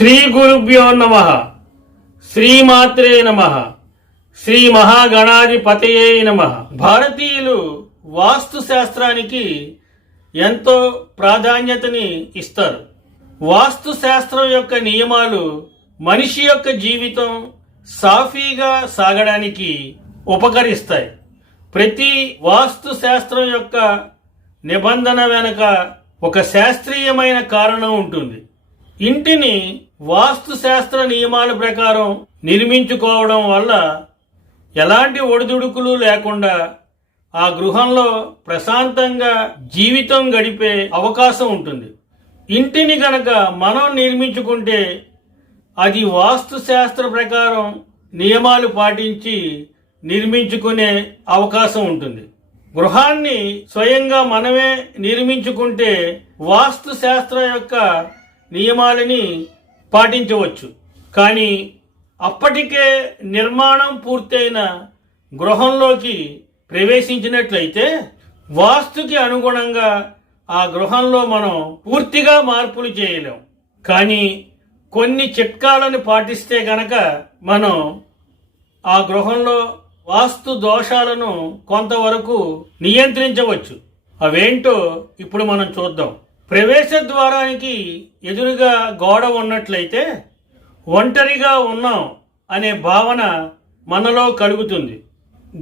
శ్రీ గురుభ్యో నమ. శ్రీమాత్రే నమ. శ్రీ మహాగణాధిపతయే నమ. భారతీయులు వాస్తు శాస్త్రానికి ఎంతో ప్రాధాన్యతని ఇస్తారు. వాస్తు శాస్త్రం యొక్క నియమాలు మనిషి యొక్క జీవితం సాఫీగా సాగడానికి ఉపకరిస్తాయి. ప్రతి వాస్తు శాస్త్రం యొక్క నిబంధన వెనుక ఒక శాస్త్రీయమైన కారణం ఉంటుంది. ఇంటిని వాస్తు శాస్త్ర నియమాల ప్రకారం నిర్మించుకోవడం వల్ల ఎలాంటి ఒడిదుడుకులు లేకుండా ఆ గృహంలో ప్రశాంతంగా జీవితం గడిపే అవకాశం ఉంటుంది. ఇంటిని గనక మనం నిర్మించుకుంటే అది వాస్తు శాస్త్ర ప్రకారం నియమాలు పాటించి నిర్మించుకునే అవకాశం ఉంటుంది. గృహాన్ని స్వయంగా మనమే నిర్మించుకుంటే వాస్తు శాస్త్రం యొక్క నియమాలని పాటించవచ్చు. కానీ అప్పటికే నిర్మాణం పూర్తయిన గృహంలోకి ప్రవేశించినట్లయితే వాస్తుకి అనుగుణంగా ఆ గృహంలో మనం పూర్తిగా మార్పులు చేయలేం. కానీ కొన్ని చిట్కాలను పాటిస్తే గనక మనం ఆ గృహంలో వాస్తు దోషాలను కొంతవరకు నియంత్రించవచ్చు. అవేంటో ఇప్పుడు మనం చూద్దాం. ప్రవేశ ద్వారానికి ఎదురుగా గోడ ఉన్నట్లయితే ఒంటరిగా ఉన్నాం అనే భావన మనలో కలుగుతుంది.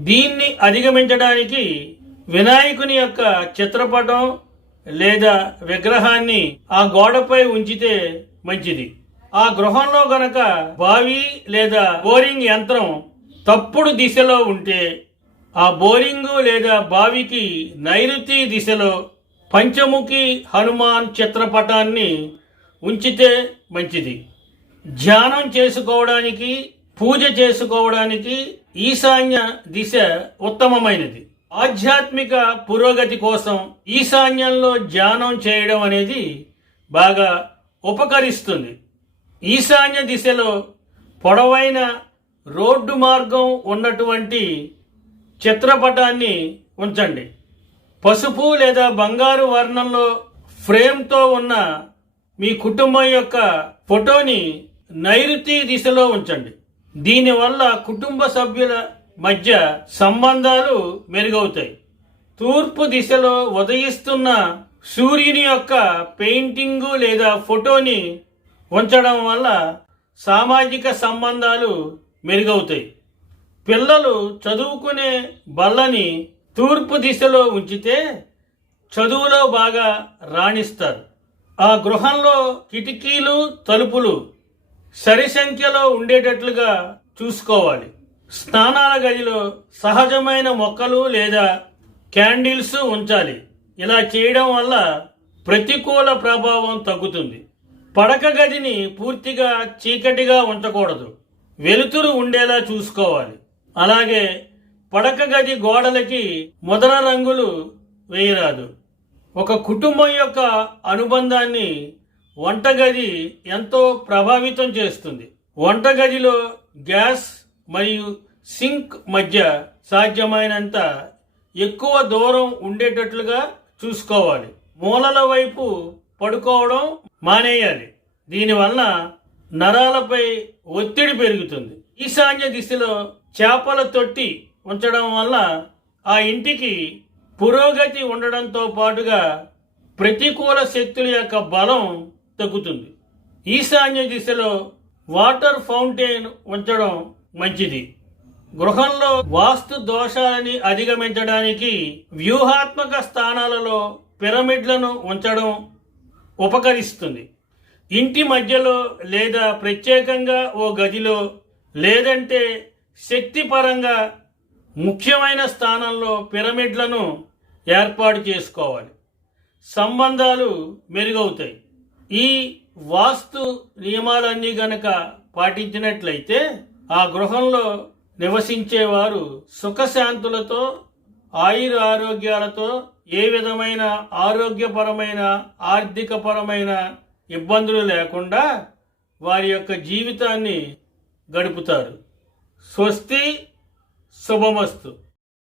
దీన్ని అధిగమించడానికి వినాయకుని యొక్క చిత్రపటం లేదా విగ్రహాన్ని ఆ గోడపై ఉంచితే మంచిది. ఆ గృహంలో గనక బావి లేదా బోరింగ్ యంత్రం తప్పుడు దిశలో ఉంటే ఆ బోరింగు లేదా బావికి నైరుతి దిశలో పంచముఖి హనుమాన్ చిత్రపటాన్ని ఉంచితే మంచిది. ధ్యానం చేసుకోవడానికి పూజ చేసుకోవడానికి ఈశాన్య దిశ ఉత్తమమైనది. ఆధ్యాత్మిక పురోగతి కోసం ఈశాన్యంలో ధ్యానం చేయడం అనేది బాగా ఉపకరిస్తుంది. ఈశాన్య దిశలో పొడవైన రోడ్డు మార్గం ఉన్నటువంటి చిత్రపటాన్ని ఉంచండి. పసుపు లేదా బంగారు వర్ణంలో ఫ్రేమ్తో ఉన్న మీ కుటుంబం యొక్క ఫోటోని నైరుతి దిశలో ఉంచండి. దీనివల్ల కుటుంబ సభ్యుల మధ్య సంబంధాలు మెరుగవుతాయి. తూర్పు దిశలో ఉదయిస్తున్న సూర్యుని యొక్క పెయింటింగు లేదా ఫోటోని ఉంచడం వల్ల సామాజిక సంబంధాలు మెరుగవుతాయి. పిల్లలు చదువుకునే బల్లని తూర్పు దిశలో ఉంచితే చదువులో బాగా రాణిస్తారు. ఆ గృహంలో కిటికీలు తలుపులు సరి సంఖ్యలో ఉండేటట్లుగా చూసుకోవాలి. స్నానాల గదిలో సహజమైన మొక్కలు లేదా క్యాండిల్స్ ఉంచాలి. ఇలా చేయడం వల్ల ప్రతికూల ప్రభావం తగ్గుతుంది. పడక గదిని పూర్తిగా చీకటిగా ఉంచకూడదు. వెలుతురు ఉండేలా చూసుకోవాలి. అలాగే పడక గది గోడలకి మొదల రంగులు వేయరాదు. ఒక కుటుంబం యొక్క అనుబంధాన్ని వంటగది ఎంతో ప్రభావితం చేస్తుంది. వంటగదిలో గ్యాస్ మరియు సింక్ మధ్య సాధ్యమైనంత ఎక్కువ దూరం ఉండేటట్లుగా చూసుకోవాలి. మూలల వైపు పడుకోవడం మానేయాలి. దీనివల్ల నరాలపై ఒత్తిడి పెరుగుతుంది. ఈశాన్య దిశలో చేపల తొట్టి ఉంచడం వల్ల ఆ ఇంటికి పురోగతి ఉండడంతో పాటుగా ప్రతికూల శక్తుల యొక్క బలం తగ్గుతుంది. ఈశాన్య దిశలో వాటర్ ఫౌంటైన్ ఉంచడం మంచిది. గృహంలో వాస్తు దోషాలని అధిగమించడానికి వ్యూహాత్మక స్థానాలలో పిరమిడ్లను ఉంచడం ఉపకరిస్తుంది. ఇంటి మధ్యలో లేదా ప్రత్యేకంగా ఓ గదిలో లేదంటే శక్తిపరంగా ముఖ్యమైన స్థానంలో పిరమిడ్లను ఏర్పాటు చేసుకోవాలి. సంబంధాలు మెరుగవుతాయి. ఈ వాస్తు నియమాలన్నీ గనక పాటించినట్లయితే ఆ గృహంలో నివసించేవారు సుఖశాంతులతో ఆయుర ఆరోగ్యాలతో ఏ విధమైన ఆరోగ్యపరమైన ఆర్థికపరమైన ఇబ్బందులు లేకుండా వారి యొక్క జీవితాన్ని గడుపుతారు. స్వస్తి शुभमस्तु।